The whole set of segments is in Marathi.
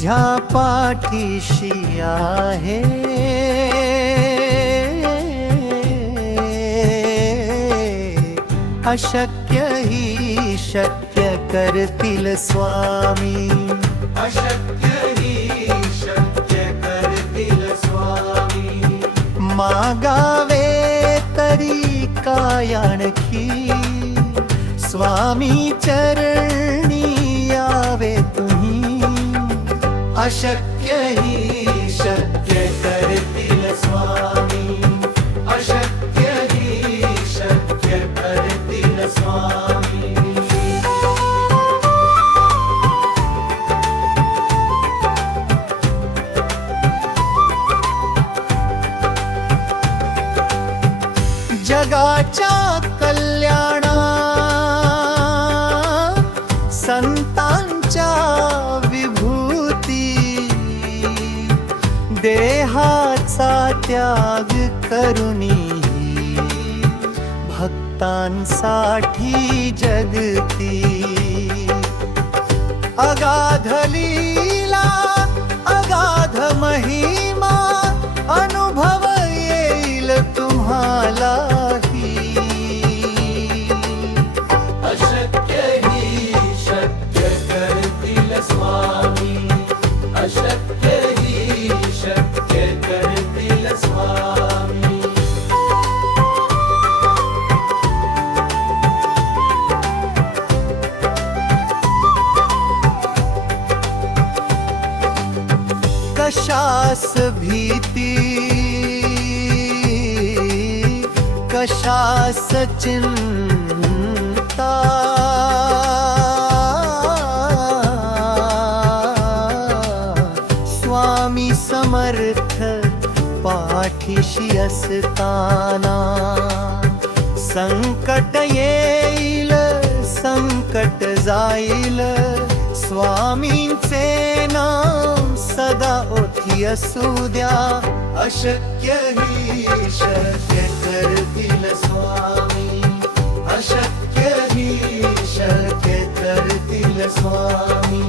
तुझ्या पाठीशी आहे, अशक्य ही शक्य करतील स्वामी, अशक्य ही शक्य करतील स्वामी. मागावे तरी काय आणखी, स्वामी चरणी यावे तुम्ही, अशक्य ही शक्य करतील स्वामी, अशक्य ही शक्य करतील स्वामी. जगाच्या कल्याणा संतांच्या विभूती, देहाचा त्याग करुनी भक्तांसाठी जगती. अगाध लीला अगाध महिमा अनुभव येईल तुम्हालाही, अशक्य ही शक्य करतील स्वामी, अशक्य ही शक्य करतील स्वामी. कशास भीती कशास चिंता, स्वामी समर्थ पाठीशी असताना. संकट येईल संकट जाईल, स्वामींचे नाम सदा ओठी असू द्या. अशक्य ही शक्य करतील स्वामी, अशक्य ही शक्य करतील स्वामी.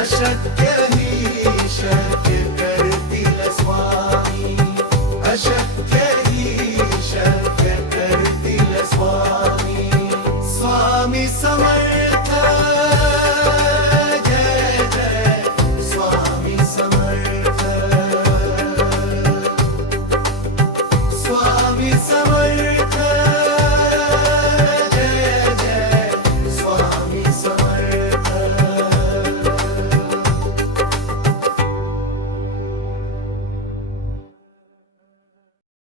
अशक्य ही शक्य करतील स्वामी, अशक्य ही शक्य करतील स्वामी. स्वामी समर्थ